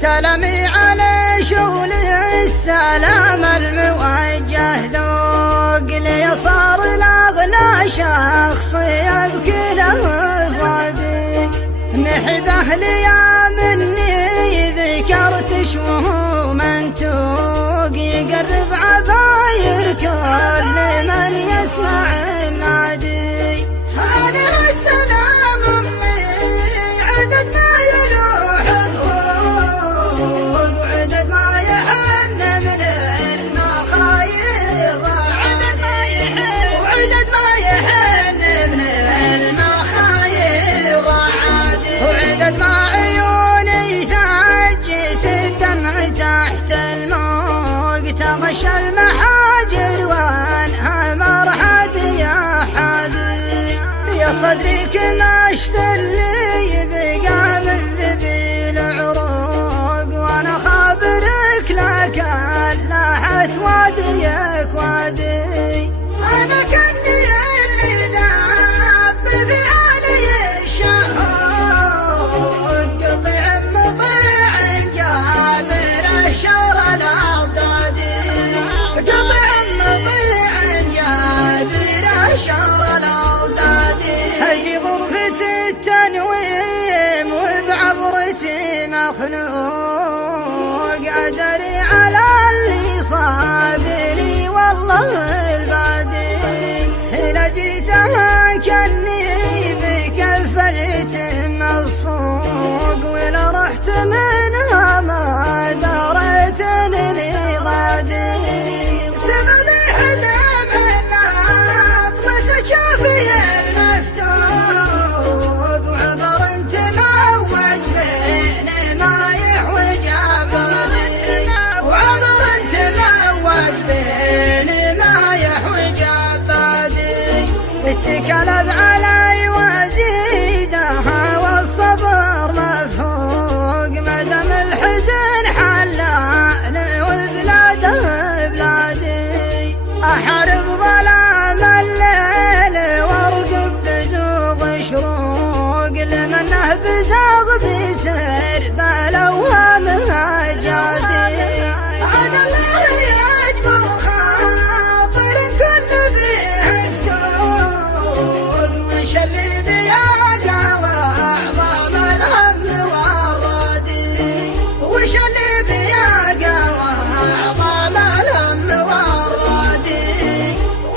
سلامي على شغل السلام الموجه ذوق لي صار الأغلى شخصية بكل أفرادي نحبه لي مني ذكرت شوما توق يقرب عباير كل من يسمع النادي عليه السلام أمي عدد ما يروح الروح وعدد ما يحن من المخاير وعدد ما يحن من المخاير وعدد ما عيوني ثجت الدمع تحت الموج تغشى المحاجر وانها مرحد يا حادي يا صدري كمشت اللي بقى من ذبي العروق وانا خابرك لك لاحت واديك وادي انا كني اللي ذاب في علي الشهوق قطيع مطيع جابر الشر الاضدادي قطيع مطيع جابر الشر الاضدادي هجي غرفة التنويم وبعبرتي مخنوق ادري على اللي صابري والله البادي لجيتها كني بكفلت مصفوق ولا رحت منها ما دريت اني غادي سببي حدام الناط بس شافي المفتوق وعبر انت موج بين ما يحوج عبادي وعبر انت موج بين ما يحوج عبادي اتكلب علي وزيدها والصبر مفهوق مدام الحزن